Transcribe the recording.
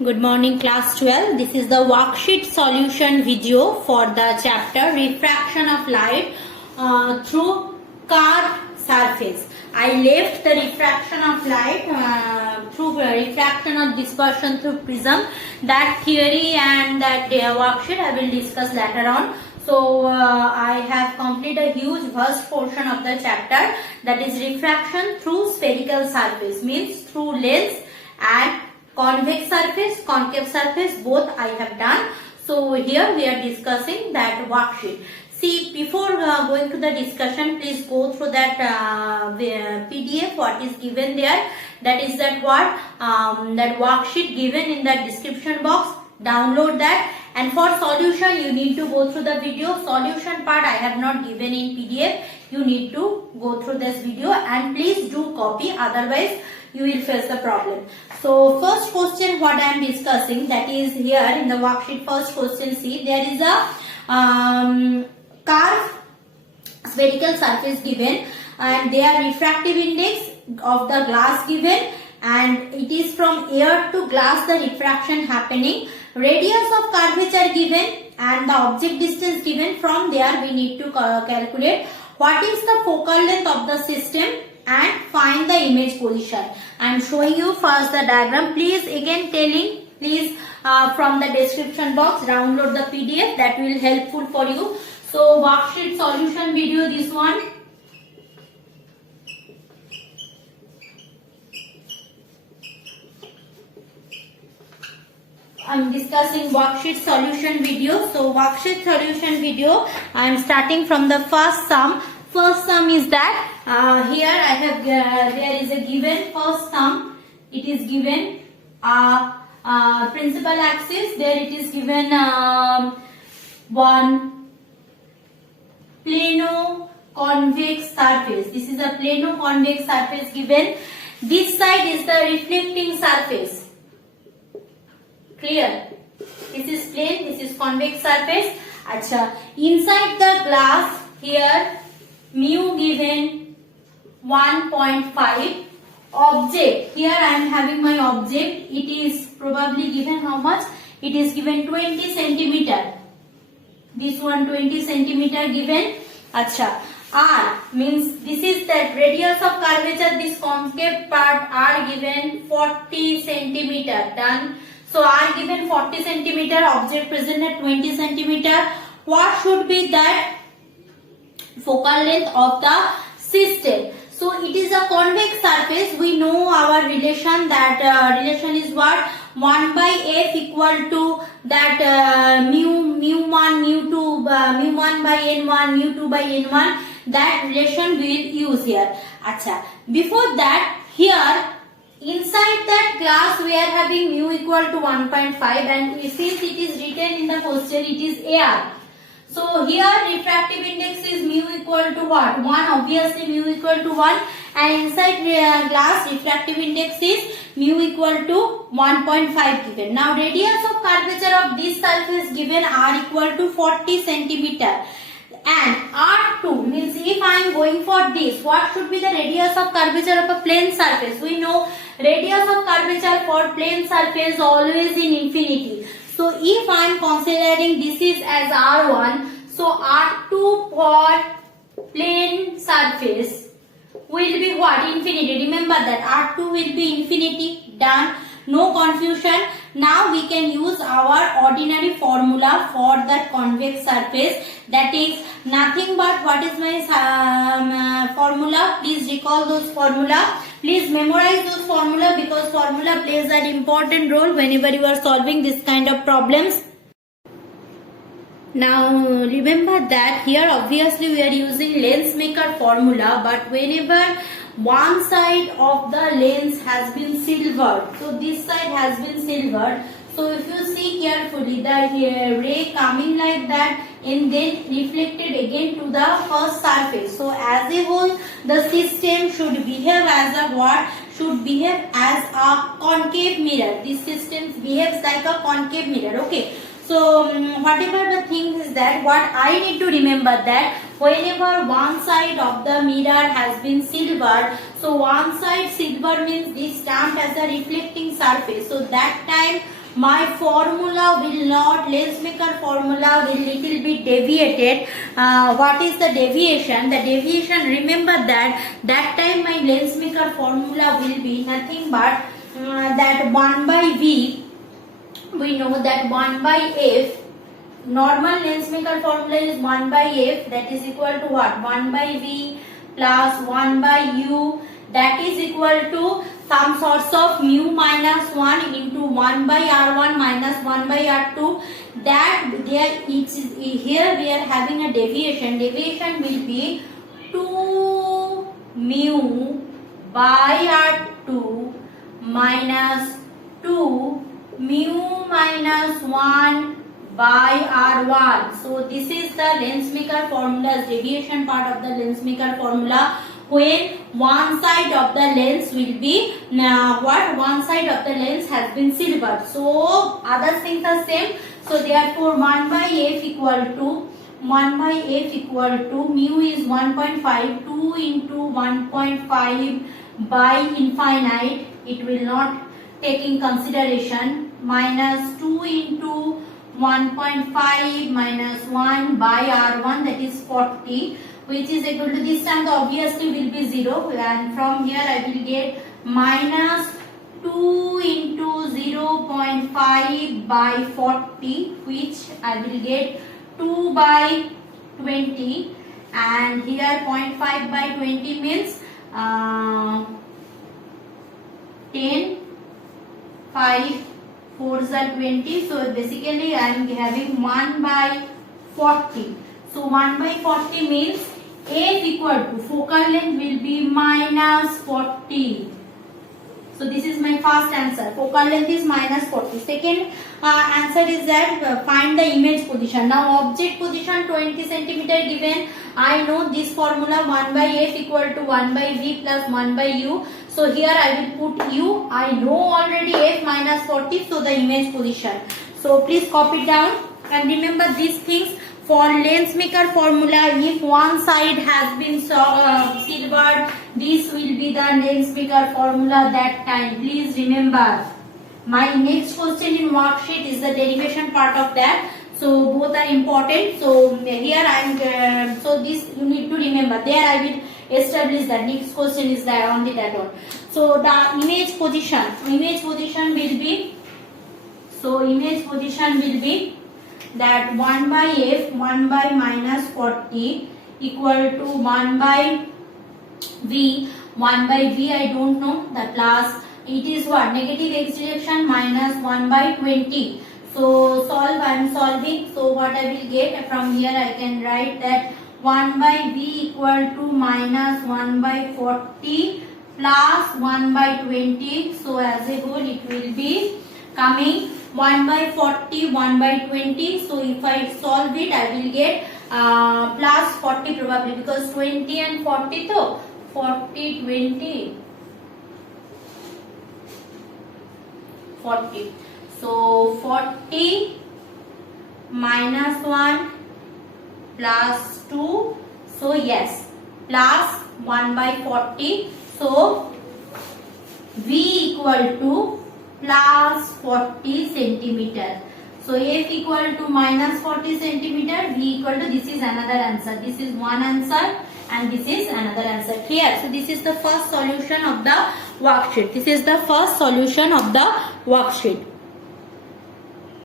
Good morning class 12. This is the worksheet solution video for the chapter refraction of light through curved surface. I left the refraction of light through refraction or dispersion through prism. That theory and that worksheet I will discuss later on. So I have completed a huge vast portion of the chapter, that is refraction through spherical surface, means through lens and convex surface, concave surface, both I have done. So here we are discussing that worksheet. See, before going to the discussion, please go through that PDF what is given there. That is that what that worksheet given in the description box. Download that, and for solution you need to go through the video. Solution part I have not given in PDF. You need to go through this video and please do copy, otherwise you will face the problem. So first question what I am discussing, that is here in the worksheet. First question, see, there is a curved spherical surface given and their refractive index of the glass given, and it is from air to glass the refraction happening. Radius of curvature given and the object distance given. From there we need to calculate what is the focal length of the system and find the image position. I am showing you first the diagram. Please again telling, please from the description box download the PDF, that will helpful for you. So worksheet solution video, this one. I am discussing worksheet solution video. So worksheet solution video, I am starting from the first sum. First sum is that here I have there is a given first sum. It is given principal axis. There it is given one plano convex surface. This is a plano convex surface given. This side is the reflecting surface. Clear? This is plane, this is convex surface. Acha. Inside the glass here mu given 1.5. Object, here I am having my object. It is probably given how much? It is given 20 centimeter. This one 20 centimeter given. Acha. R means this is the radius of curvature. This concave part R given 40 centimeter. Done. So R given 40 centimeter, object present at 20 centimeter. What should be that focal length of the system? So it is a convex surface. We know our relation, that relation is what? 1 by f equal to that mu 1 mu 2 mu 1 by n1 mu 2 by n1. That relation we will use here. Acha. Before that, here inside that glass we are having mu equal to 1.5, and since it is written in the question it is air. So here refractive index is mu equal to what? 1, obviously mu equal to 1, and inside glass refractive index is mu equal to 1.5 given. Now radius of curvature of this surface given R equal to 40 centimeter. And R2 means if I am going for this, what should be the radius of curvature of a plane surface? We know radius of curvature for plane surface always in infinity. So if I am considering this is as R1, so R2 for plane surface will be what? Infinity. Remember that R2 will be infinity. Done. No confusion. Now we can use our ordinary formula for that convex surface. That is nothing but, what is my formula? Please recall those formula. Please memorize those formula, because formula plays an important role whenever you are solving this kind of problems. Now remember that here obviously we are using lens maker formula, but whenever one side of the lens has been silvered, so this side has been silvered, so if you see carefully, the ray coming like that and then reflected again to the first surface. So as a whole the system should behave as a what? Should behave as a concave mirror. This system behaves like a concave mirror. Okay. So whatever the thing is that, what I need to remember that whenever one side of the mirror has been silvered, so one side silver means this stamped as a reflecting surface. So that time my formula will not, lens maker formula will little bit deviated. What is the deviation? The deviation, remember that time my lens maker formula will be nothing but that 1 by V. We know that 1 by F, normal lens maker formula is 1 by F, that is equal to what? 1 by V plus 1 by U, that is equal to some sorts of mu minus 1 into 1 by R1 minus 1 by R2. That there is, here we are having a deviation. Deviation will be 2 mu by R2 minus 2 mu minus 1 by R1. So this is the lens maker formula, deviation part of the lens maker formula, when one side of the lens will be one side of the lens has been silvered. So other things are same. So therefore 1 by F equal to mu is 1.5, 2 into 1.5 by infinite, it will not take in consideration, minus 2 into 1.5 minus 1 by R1, that is 40, which is equal to, this time obviously will be 0, and from here I will get minus 2 into 0.5 by 40, which I will get 2 by 20, and here 0.5 by 20 means 10, 5, 4s are 20, so basically I am having 1 by 40. So 1 by 40 means F equal to, focal length will be minus 40. So this is my first answer, focal length is minus 40. Second answer is that find the image position. Now object position 20 cm given. I know this formula, 1 by F equal to 1 by V plus 1 by U. So here I will put U. I know already F minus 40, so the image position. So please copy down and remember these things. For lens maker formula, if one side has been silvered, this will be the lens maker formula that time. Please remember. My next question in worksheet is the derivation part of that. So both are important. So here I am. So this you need to remember. There I will establish that. Next question is that only that one. So the image position will be. So image position will be that 1 by F, 1 by minus 40 equal to 1 by V. 1 by V I don't know, the plus, it is what? Negative x direction minus 1 by 20. So solve, I am solving. So what I will get from here, I can write that 1 by V equal to minus 1 by 40 plus 1 by 20. So as a whole it will be coming 1 by 40, 1 by 20. So if I solve it, I will get plus 40 probably, because 20 and 40 though, 40, 20, 40. So 40 minus 1 plus 2. So yes, plus 1 by 40. So V equal to plus 40 centimeter. So F equal to minus 40 centimeter, V equal to, this is another answer. This is one answer and this is another answer. Clear? So this is the first solution of the worksheet. This is the first solution of the worksheet.